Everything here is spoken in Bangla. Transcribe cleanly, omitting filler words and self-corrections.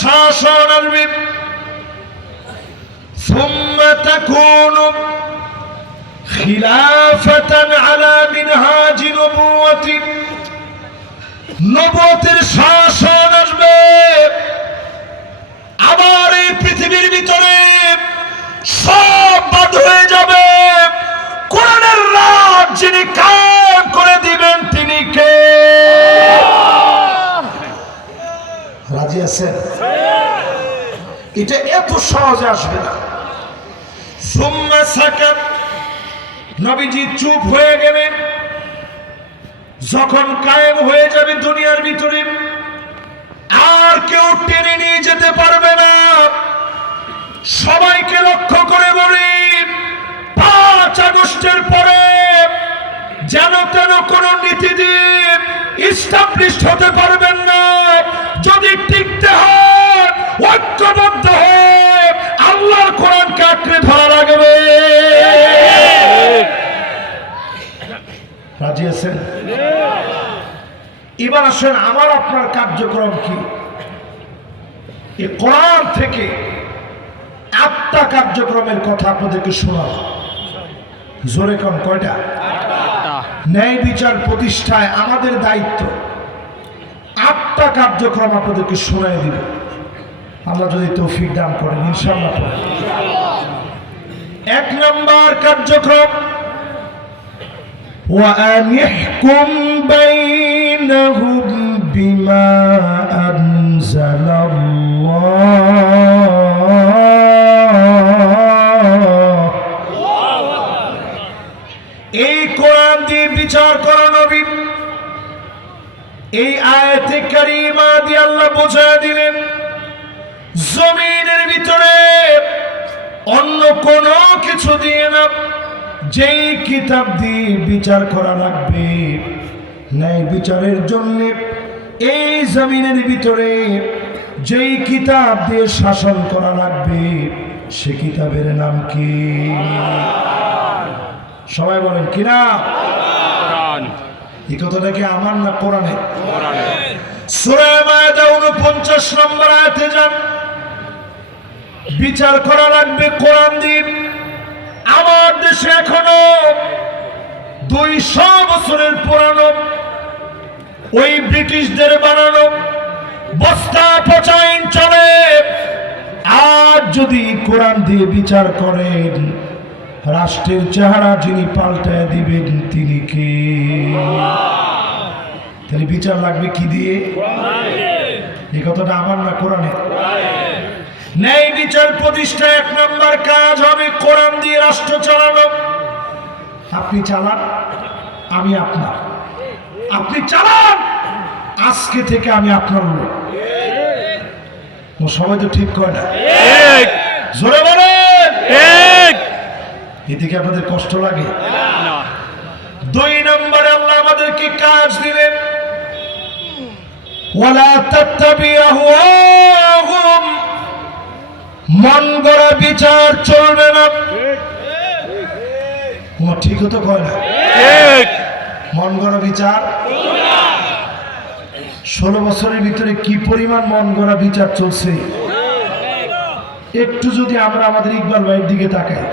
শাসন আসবে ثم تكون خلافة على منهاج نبوة নবুয়তের শাসন আসবে আবার এই পৃথিবীর ভিতরে সব বাদ হয়ে যাবে কোরআনের রাত যিনি কায়েম করে দিবেন তিনি কে রাজি আছেন এটা এত সহজে আসবে না সুম্মা সাকাত নবীজি চুপ হয়ে গেলেন যখন কায়েম হয়ে যাবে দুনিয়ার ভিতরে আর কেউ টেনে নিয়ে যেতে পারবে না সবাইকে লক্ষ্য করে বলি 5 আগস্টের পরে যেন তেন কোন নীতিদিন ইস্টাবলিশ হতে পারবেন না যদি টিকতে হয় ঐক্যবদ্ধ হয়ে আল্লাহর কোরআনকে আঁকড়ে ধরা লাগবে রাজি আছেন এবার আসেন আমার আপনার কার্যক্রম কি এই কোরআন থেকে 8টা কার্যক্রমের কথা আপনাদেরকে শোনাবো জোরে কোন কয়টা ন্যায় বিচার প্রতিষ্ঠায় আমাদের দায়িত্ব 8টা কার্যক্রম আপনাদেরকে শোনাই দিব আল্লাহ যদি তৌফিক দান করেন ইনশাআল্লাহ 1 নম্বর কার্যক্রম وأن يحكم بينهم بما أنزل الله এই কোরআন দিয়ে বিচার করো নবী এই আয়াতে কারিমা দিয়ে আল্লাহ বোঝায় দিলেন জমিনের ভিতরে অন্য কোনো কিছু দিয়ে না যেই কিতাব দিয়ে বিচার করা লাগবে ন্যায় বিচারের জন্য এই জমিনের ভিতরে যেই কিতাব দিয়ে শাসন করা লাগবে সে কিতাবের নাম কি সবাই বলেন কি নাম কোরআন এই কথাটা কি আমার না কোরআনে সূরা মায়েদা 49 নম্বর আয়াতে যান বিচার করা লাগবে কোরআন দিয়ে আমার দেশে এখনো 200 বছরের পুরানো ওই ব্রিটিশদের বানানো বস্তা পচা আইন চলে আজ যদি কোরআন দিয়ে বিচার করেন রাষ্ট্রের চেহারা যিনি পাল্টায় দিবেন তিনি কে তাহলে বিচার লাগবে কি দিয়ে এই কথাটা আমার না কোরআনে ন্যায় বিচার প্রতিষ্ঠা 1 নম্বর কাজ হবে কোরআন দিয়ে রাষ্ট্র চালানো আপনি চালান আমি আপনার আপনি চালান আজকে থেকে আমি আপনার লোক সবাই তো ঠিক করে না জোরে বলেন এদিকে আপনাদের কষ্ট লাগে না 2 নম্বরে আল্লাহ আমাদেরকে কাজ দিলেন ওয়ালা তাত্তাবিহু মন গড়া বিচার চলবে না ঠিক তো কয় না মন গড়া বিচার 16 বছরের ভিতরে কি পরিমাণ মন গড়া বিচার চলছে একটু যদি আমরা আমাদের ইকবাল ভাইয়ের দিকে তাকাই